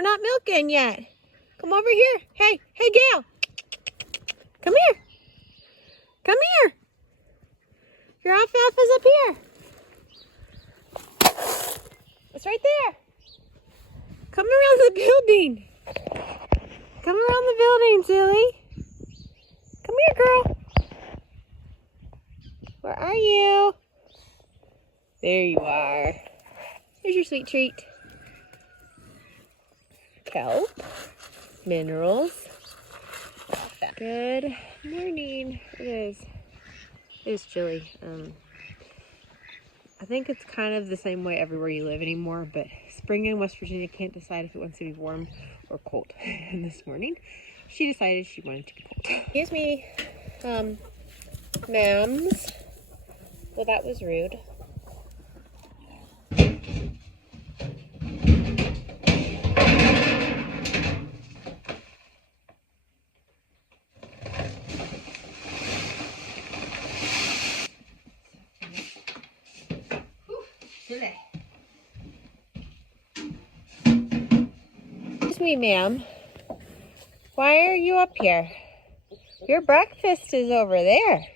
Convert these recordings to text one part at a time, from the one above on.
We're not milking yet. Come over here. Hey, Gail. Come here. Come here. Your alfalfa's up here. It's right there. Come around the building. Come around the building, silly. Come here, girl. Where are you? There you are. Here's your sweet treat. Kelp, minerals. Good morning. It is chilly. I think it's kind of the same way everywhere you live anymore, but spring in West Virginia can't decide if it wants to be warm or cold. And this morning, she decided she wanted to be cold. Excuse me, ma'ams. Well, that was rude. Excuse me, ma'am. Why are you up here? Your breakfast is over there.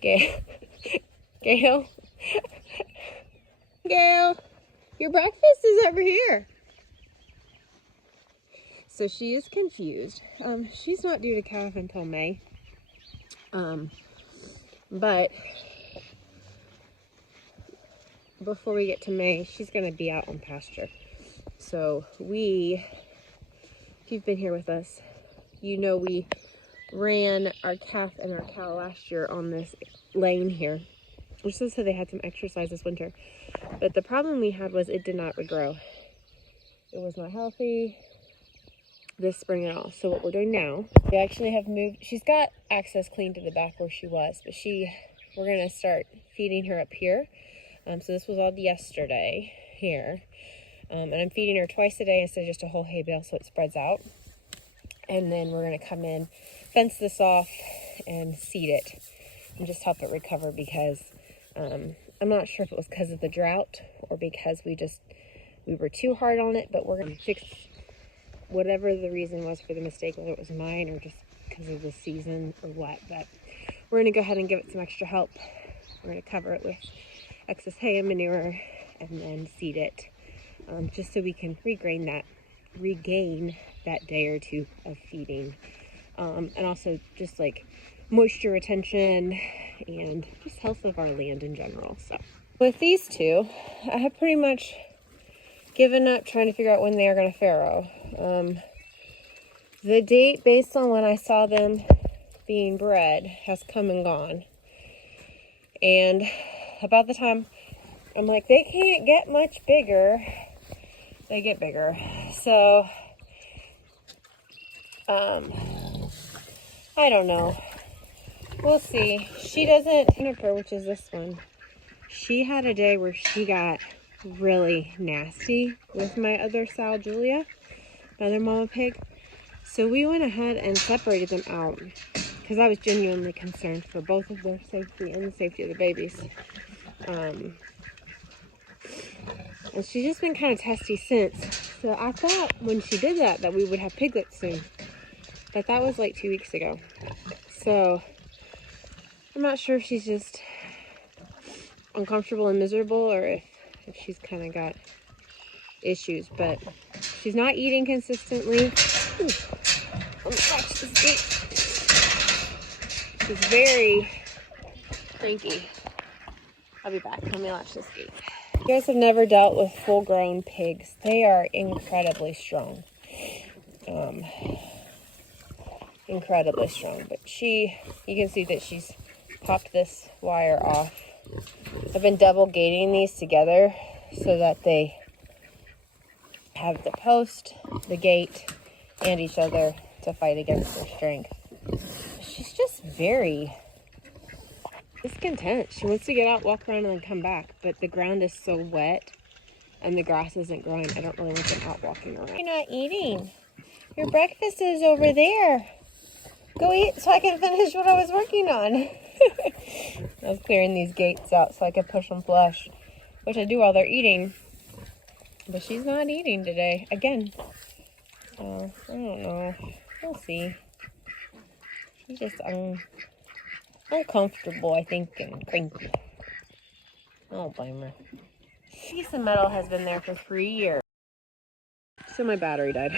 Gail. Gail. Gail. Your breakfast is over here. So she is confused. She's not due to calve until May. But before we get to May, she's going to be out on pasture. So if you've been here with us, you know we ran our calf and our cow last year on this lane here, which is so they had some exercise this winter. But the problem we had was it did not regrow. It was not healthy this spring at all. So what we're doing now, we actually have moved. She's got access clean to the back where she was, but we're going to start feeding her up here. So this was all yesterday here. And I'm feeding her twice a day instead of just a whole hay bale so it spreads out. And then we're going to come in, fence this off, and seed it and just help it recover because I'm not sure if it was because of the drought or because we were too hard on it, but we're going to fix whatever the reason was for the mistake, whether it was mine or just because of the season or what. But we're going to go ahead and give it some extra help. We're going to cover it with excess hay and manure and then seed it. Just so we can regain that day or two of feeding. And also just like moisture retention and just health of our land in general. So with these two, I have pretty much given up trying to figure out when they are going to farrow. The date based on when I saw them being bred has come and gone. And about the time I'm like, they can't get much bigger, they get bigger. So, I don't know. We'll see. She doesn't, Juniper, which is this one, she had a day where she got really nasty with my other sow, Julia, my other mama pig. So we went ahead and separated them out because I was genuinely concerned for both of their safety and the safety of the babies. And she's just been kind of testy since. So I thought when she did that we would have piglets soon. But that was like 2 weeks ago. So I'm not sure if she's just uncomfortable and miserable or if she's kind of got issues. But she's not eating consistently. Ooh, let me latch this gate. She's very cranky. I'll be back. Let me latch this gate. You guys have never dealt with full-grown pigs. They are incredibly strong. Incredibly strong. But you can see that she's popped this wire off. I've been double gating these together so that they have the post, the gate, and each other to fight against their strength. She's just very discontent. She wants to get out, walk around, and then come back. But the ground is so wet and the grass isn't growing. I don't really want them out walking around. You're not eating. Your breakfast is over there. Go eat so I can finish what I was working on. I was clearing these gates out so I could push them flush, which I do while they're eating. But she's not eating today again. So I don't know. We'll see. She's just uncomfortable, I think, and cranky. I don't blame her. Piece of metal has been there for 3 years. So my battery died.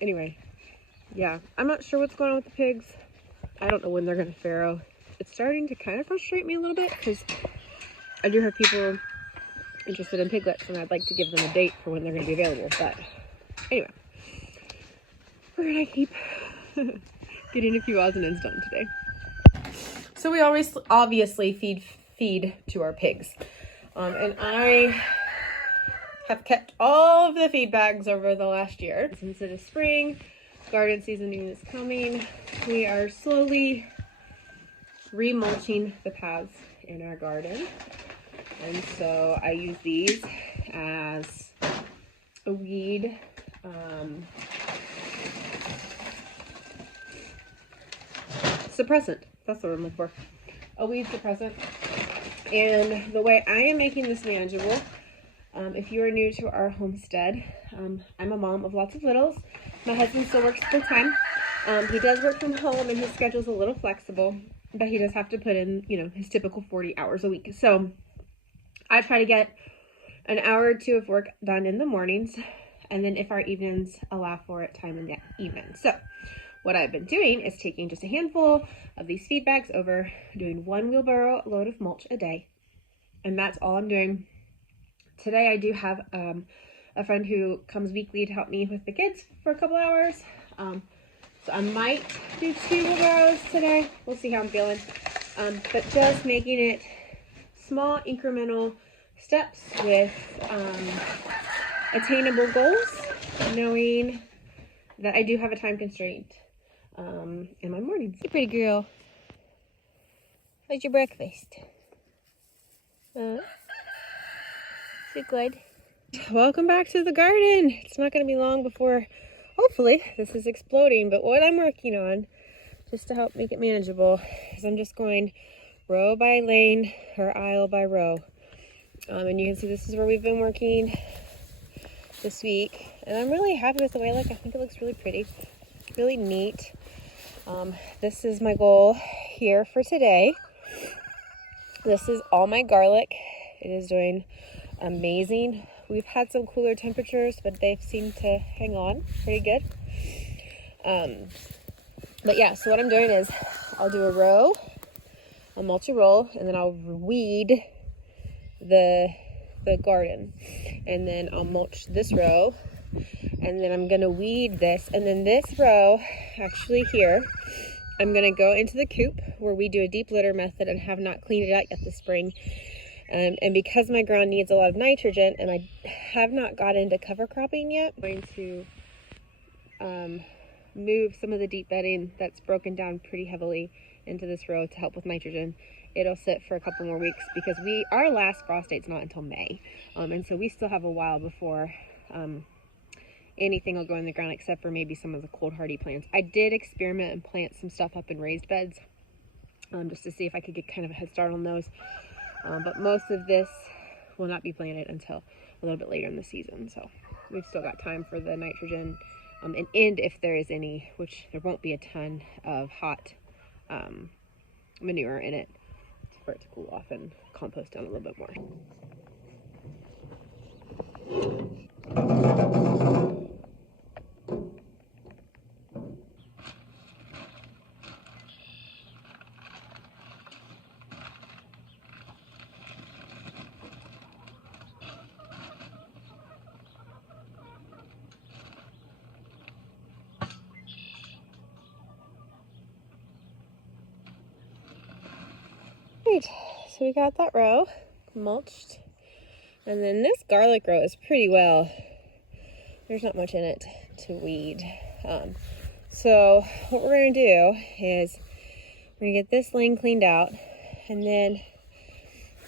Anyway, yeah, I'm not sure what's going on with the pigs. I don't know when they're gonna farrow. It's starting to kind of frustrate me a little bit because I do have people interested in piglets and I'd like to give them a date for when they're gonna be available. But anyway, we're gonna keep getting a few odds and ends done today. So we always obviously feed to our pigs. And I have kept all of the feed bags over the last year. Since it is spring, garden seasoning is coming, we are slowly remulching the paths in our garden. And so I use these as a weed suppressant. That's what I'm looking for. A weed suppressant. And the way I am making this manageable, if you are new to our homestead, I'm a mom of lots of littles. My husband still works full time. He does work from home and his schedule's a little flexible, but he does have to put in, you know, his typical 40 hours a week. So I try to get an hour or two of work done in the mornings, and then if our evenings allow for it, time in the evening. So what I've been doing is taking just a handful of these feed bags over, doing 1 wheelbarrow load of mulch a day, and that's all I'm doing. Today I do have a friend who comes weekly to help me with the kids for a couple hours. So I might do 2 wheelbarrows today. We'll see how I'm feeling. But just making it small incremental steps with attainable goals, knowing that I do have a time constraint in my mornings. Hey, pretty girl. How's your breakfast? So good. Welcome back to the garden. It's not going to be long before, hopefully, this is exploding. But what I'm working on, just to help make it manageable, is I'm just going row by lane or aisle by row. And you can see this is where we've been working this week. And I'm really happy with the way, like, I think it looks really pretty, really neat. This is my goal here for today. This is all my garlic. It is doing amazing. We've had some cooler temperatures, but they've seemed to hang on pretty good. But yeah, so what I'm doing is I'll do a row, I'll mulch a row, and then I'll weed the garden. And then I'll mulch this row, and then I'm gonna weed this. And then this row, actually here, I'm gonna go into the coop where we do a deep litter method and have not cleaned it out yet this spring. And because my ground needs a lot of nitrogen and I have not got into cover cropping yet, I'm going to move some of the deep bedding that's broken down pretty heavily into this row to help with nitrogen. It'll sit for a couple more weeks because our last frost date's not until May. And so we still have a while before anything will go in the ground except for maybe some of the cold hardy plants. I did experiment and plant some stuff up in raised beds just to see if I could get kind of a head start on those. But most of this will not be planted until a little bit later in the season. So we've still got time for the nitrogen and if there is any, which there won't be a ton of hot manure in it, for it to cool off and compost down a little bit more. Right, so we got that row mulched, and then this garlic row is pretty well, there's not much in it to weed. So what we're going to do is we're going to get this lane cleaned out, and then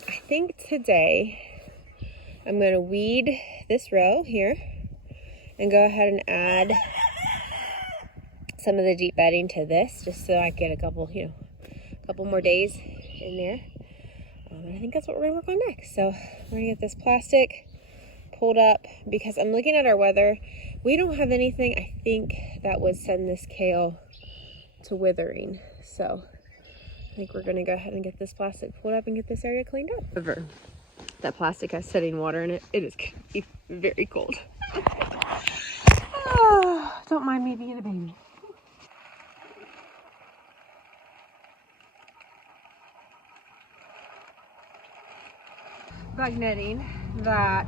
I think today I'm going to weed this row here and go ahead and add some of the deep bedding to this, just so I get a couple more days in there. I think that's what we're gonna work on next. So we're gonna get this plastic pulled up because I'm looking at our weather. We don't have anything, I think, that would send this kale to withering. So I think we're gonna go ahead and get this plastic pulled up and get this area cleaned up. However, that plastic has setting water in it. It is gonna be very cold. Oh, don't mind me being a baby. Bug netting that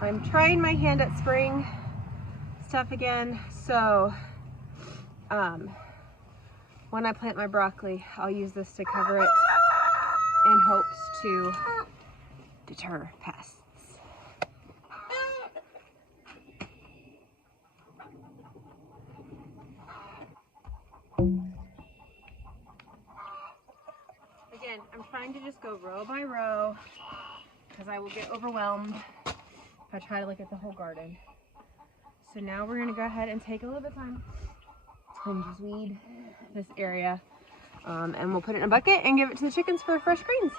I'm trying my hand at spring stuff again. So when I plant my broccoli, I'll use this to cover it in hopes to deter pests. Again, I'm trying to just go row by row because I will get overwhelmed if I try to look at the whole garden. So now we're gonna go ahead and take a little bit of time and just weed this area. And we'll put it in a bucket and give it to the chickens for fresh greens.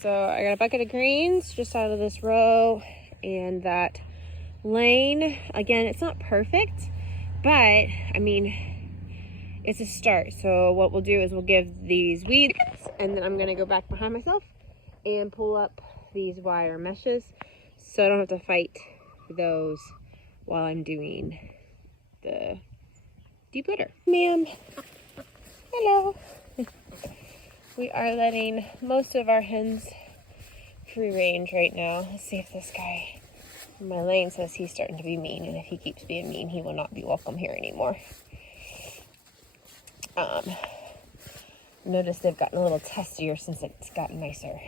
So I got a bucket of greens just out of this row and that lane. Again, it's not perfect, but I mean, it's a start. So what we'll do is we'll give these weeds, and then I'm gonna go back behind myself and pull up these wire meshes so I don't have to fight those while I'm doing the deep litter. Ma'am, hello. We are letting most of our hens free range right now. Let's see if this guy in my lane says he's starting to be mean, and if he keeps being mean, he will not be welcome here anymore. Notice they've gotten a little testier since it's gotten nicer.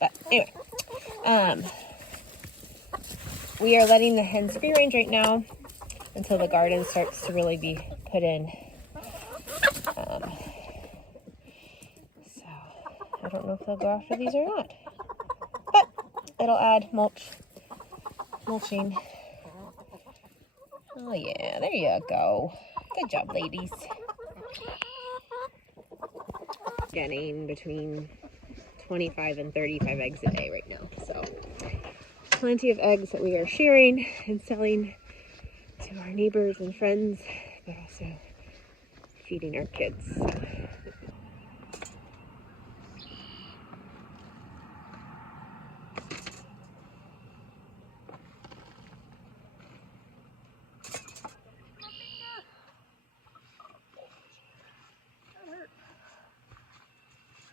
But anyway, we are letting the hens free range right now until the garden starts to really be put in. So I don't know if they'll go after these or not, but it'll add mulching. Oh yeah, there you go. Good job, ladies. Getting between 25 and 35 eggs a day right now, so plenty of eggs that we are sharing and selling to our neighbors and friends, but also feeding our kids.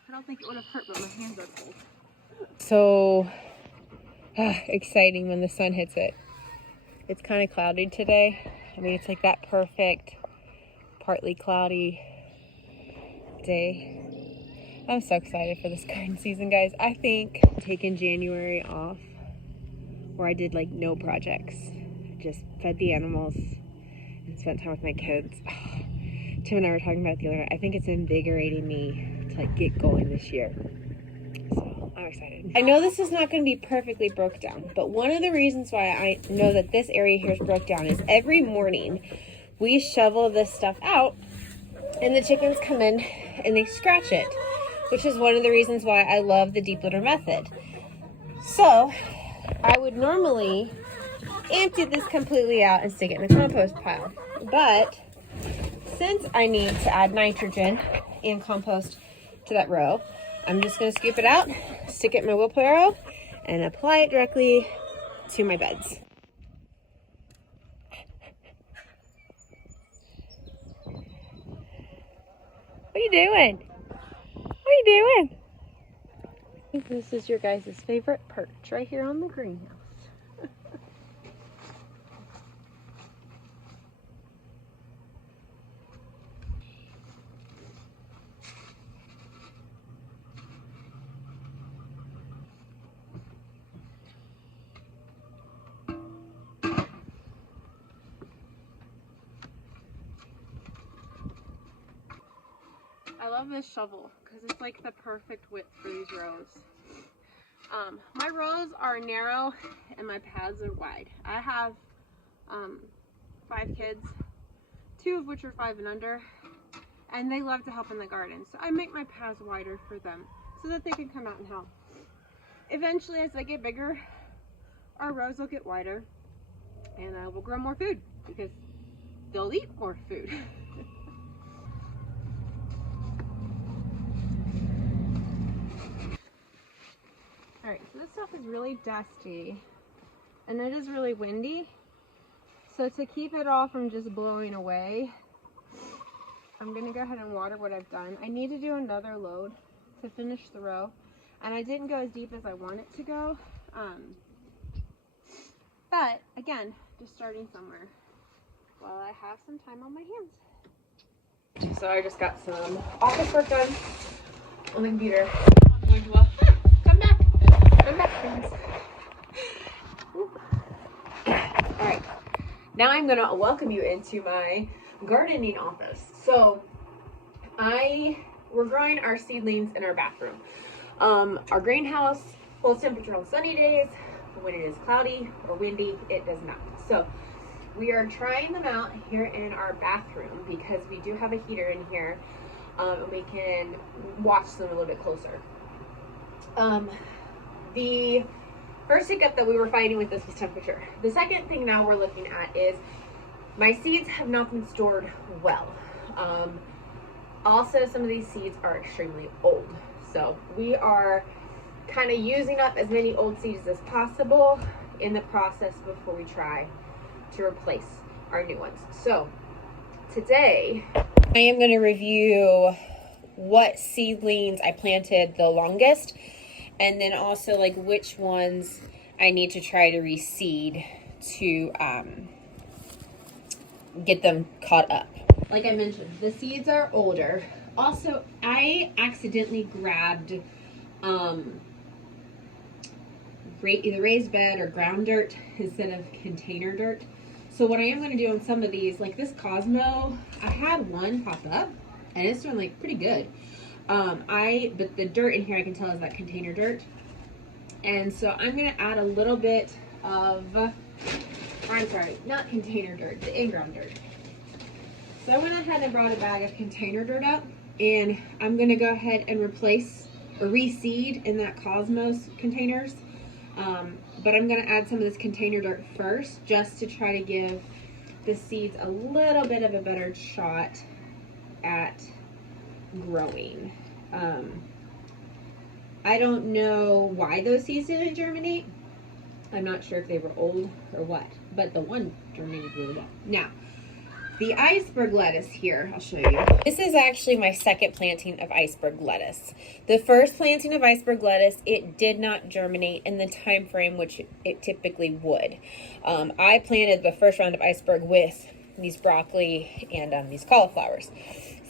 I don't think it would have hurt, but my hands are cold. So exciting when the sun hits it. It's kind of cloudy today. I mean, it's like that perfect, partly cloudy day. I'm so excited for this garden season, guys. I think taking January off, where I did like no projects, just fed the animals and spent time with my kids. Tim and I were talking about it the other night. I think it's invigorating me to like get going this year. So I'm excited. I know this is not going to be perfectly broke down, but one of the reasons why I know that this area here is broke down is every morning we shovel this stuff out and the chickens come in and they scratch it, which is one of the reasons why I love the deep litter method. So I would normally empty this completely out and stick it in a compost pile, but since I need to add nitrogen and compost to that row, I'm just going to scoop it out, stick it in my wheelbarrow, and apply it directly to my beds. What are you doing? What are you doing? This is your guys' favorite perch right here on the greenhouse. I love this shovel because it's like the perfect width for these rows. My rows are narrow and my paths are wide. I have 5 kids, 2 of which are 5 and under, and they love to help in the garden. So I make my paths wider for them so that they can come out and help. Eventually, as they get bigger, our rows will get wider, and we'll grow more food because they'll eat more food. Alright, so this stuff is really dusty, and it is really windy. So to keep it all from just blowing away, I'm going to go ahead and water what I've done. I need to do another load to finish the row, and I didn't go as deep as I want it to go. But again, just starting somewhere while I have some time on my hands. So I just got some office work done on the computer. Come back. Come back, friends. Alright, now I'm going to welcome you into my gardening office. So we're growing our seedlings in our bathroom. Our greenhouse holds temperature on sunny days. When it is cloudy or windy, it does not. So we are trying them out here in our bathroom because we do have a heater in here, and we can watch them a little bit closer. The first hiccup that we were fighting with this was temperature. The second thing now we're looking at is my seeds have not been stored well. Also, some of these seeds are extremely old. So we are kind of using up as many old seeds as possible in the process before we try to replace our new ones. So today I am going to review what seedlings I planted the longest, and then also like which ones I need to try to reseed to get them caught up. Like I mentioned, the seeds are older. Also, I accidentally grabbed either raised bed or ground dirt instead of container dirt. So what I am going to do on some of these, like this Cosmo, I had one pop up and it's doing like pretty good. But the dirt in here I can tell is that container dirt. And so I'm going to add a little bit of, I'm sorry, not container dirt, the in-ground dirt. So I went ahead and brought a bag of container dirt up, and I'm going to go ahead and replace or reseed in that Cosmos containers. But I'm going to add some of this container dirt first just to try to give the seeds a little bit of a better shot at growing. I don't know why those seeds didn't germinate. I'm not sure if they were old or what, but the one germinated really well. Now, the iceberg lettuce here, I'll show you. This is actually my second planting of iceberg lettuce. The first planting of iceberg lettuce, it did not germinate in the time frame which it typically would. I planted the first round of iceberg with these broccoli and these cauliflowers.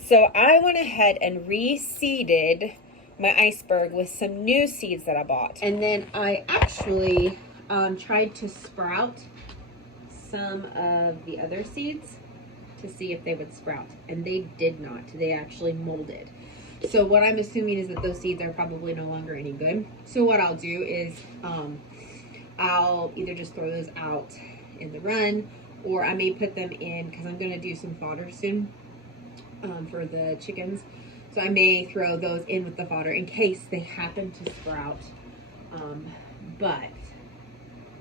So I went ahead and reseeded my iceberg with some new seeds that I bought. And then I actually tried to sprout some of the other seeds to see if they would sprout, and they did not. They actually molded. So what I'm assuming is that those seeds are probably no longer any good. So what I'll do is I'll either just throw those out in the run, or I may put them in because I'm going to do some fodder soon for the chickens. So I may throw those in with the fodder in case they happen to sprout, but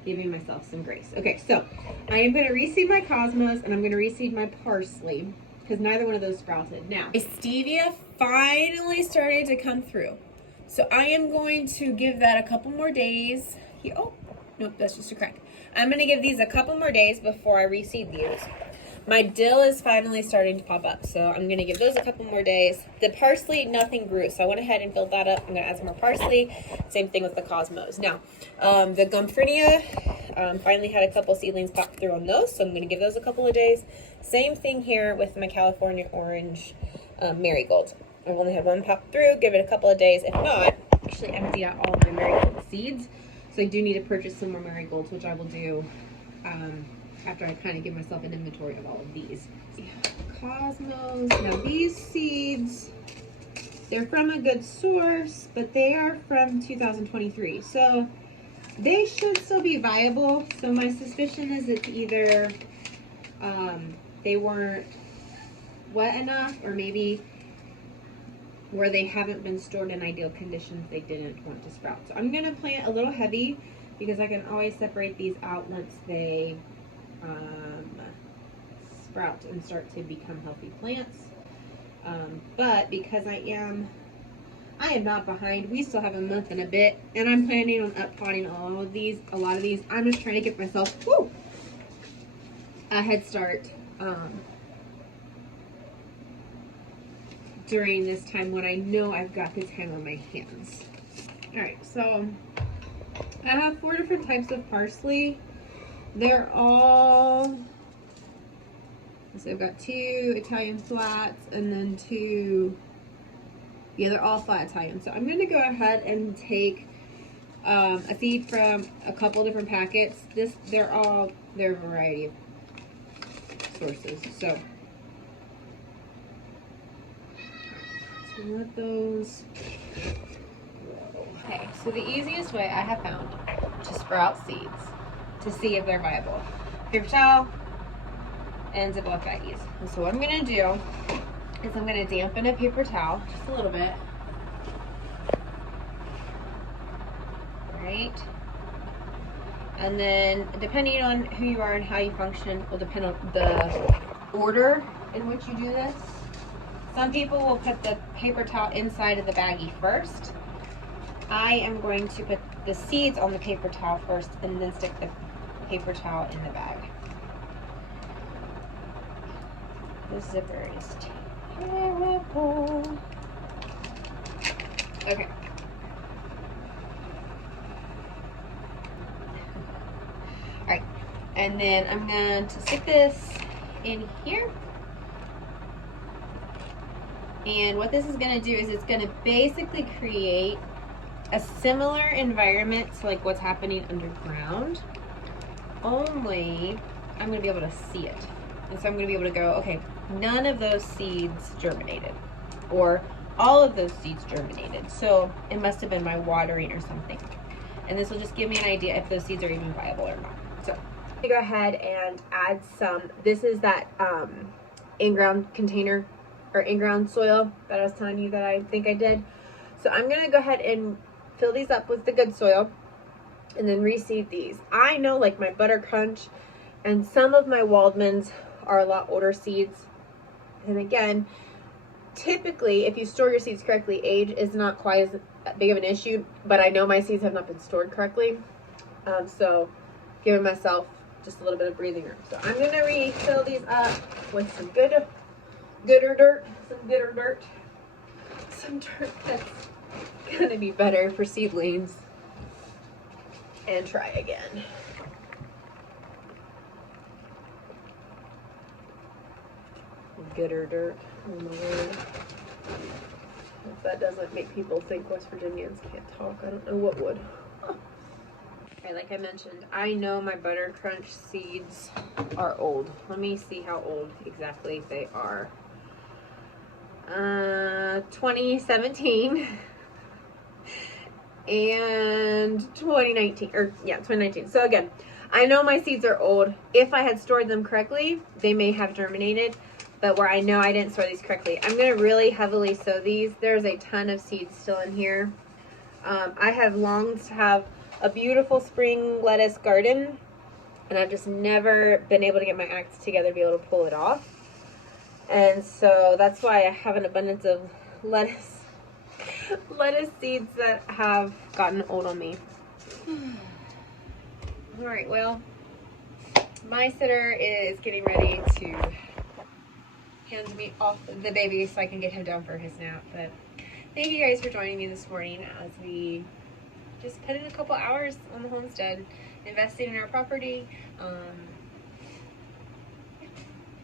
giving myself some grace. Okay, so I am going to reseed my Cosmos and I'm going to reseed my parsley because neither one of those sprouted. Now, stevia finally started to come through. So I am going to give that a couple more days. Oh, nope, that's just a crack. I'm going to give these a couple more days before I reseed these. My dill is finally starting to pop up, so I'm going to give those a couple more days. The parsley, nothing grew, so I went ahead and filled that up. I'm going to add some more parsley. Same thing with the Cosmos. Now, the Gomphrenia, finally had a couple seedlings pop through on those, so I'm going to give those a couple of days. Same thing here with my California Orange Marigold. I've only had one pop through. Give it a couple of days. If not, actually empty out all of my marigold seeds. So I do need to purchase some more marigolds, which I will do after I kind of give myself an inventory of all of these. Cosmos. Now these seeds, they're from a good source, but they are from 2023. So they should still be viable. So my suspicion is it's either they weren't wet enough, or maybe where they haven't been stored in ideal conditions, they didn't want to sprout. So I'm going to plant a little heavy because I can always separate these out once they sprout and start to become healthy plants. But because I am not behind. We still have a month and a bit, and I'm planning on uppotting a lot of these. I'm just trying to give myself a head start during this time when I know I've got the time on my hands. Alright, so I have 4 different types of parsley. They're all, so I've got 2 Italian flats and then 2, yeah, they're all flat Italian. So I'm going to go ahead and take a seed from a couple different packets. They're a variety of sources. So let those grow. Okay, so the easiest way I have found to sprout seeds to see if they're viable: paper towel and Ziploc baggies. And so what I'm going to do is I'm going to dampen a paper towel just a little bit. Right? And then depending on who you are and how you function will depend on the order in which you do this. Some people will put the paper towel inside of the baggie first. I am going to put the seeds on the paper towel first and then stick the paper towel in the bag. The zipper is terrible. Okay. Alright, and then I'm going to stick this in here. And what this is going to do is it's going to basically create a similar environment to like what's happening underground, only I'm going to be able to see it. And so I'm going to be able to go, okay, none of those seeds germinated, or all of those seeds germinated. So it must have been my watering or something. And this will just give me an idea if those seeds are even viable or not. So I'm going to go ahead and add some, this is that in-ground container or in-ground soil that I was telling you that I think I did. So I'm going to go ahead and fill these up with the good soil and then reseed these. I know like my Butter Crunch and some of my Waldmans are a lot older seeds. And again, typically if you store your seeds correctly, age is not quite as big of an issue, but I know my seeds have not been stored correctly. So giving myself just a little bit of breathing room. So I'm going to refill these up with some gooder dirt, some dirt that's going to be better for seedlings, and try again. Gooder dirt. Oh my word. If that doesn't make people think West Virginians can't talk, I don't know what would. Okay, like I mentioned, I know my Butter Crunch seeds are old. Let me see how old exactly they are. 2017 and 2019, or yeah, 2019. So again, I know my seeds are old. If I had stored them correctly, they may have germinated, but where I know I didn't store these correctly, I'm going to really heavily sow these. There's a ton of seeds still in here. I have longed to have a beautiful spring lettuce garden, and I've just never been able to get my act together to be able to pull it off. And so that's why I have an abundance of lettuce seeds that have gotten old on me. All right, well, my sitter is getting ready to hand me off the baby so I can get him down for his nap. But thank you guys for joining me this morning as we just put in a couple hours on the homestead, investing in our property.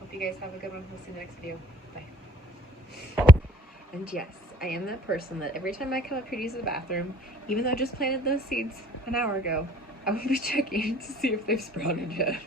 Hope you guys have a good one. We'll see you in the next video. Bye. And yes, I am that person that every time I come up here to use the bathroom, even though I just planted those seeds an hour ago, I will be checking to see if they've sprouted yet.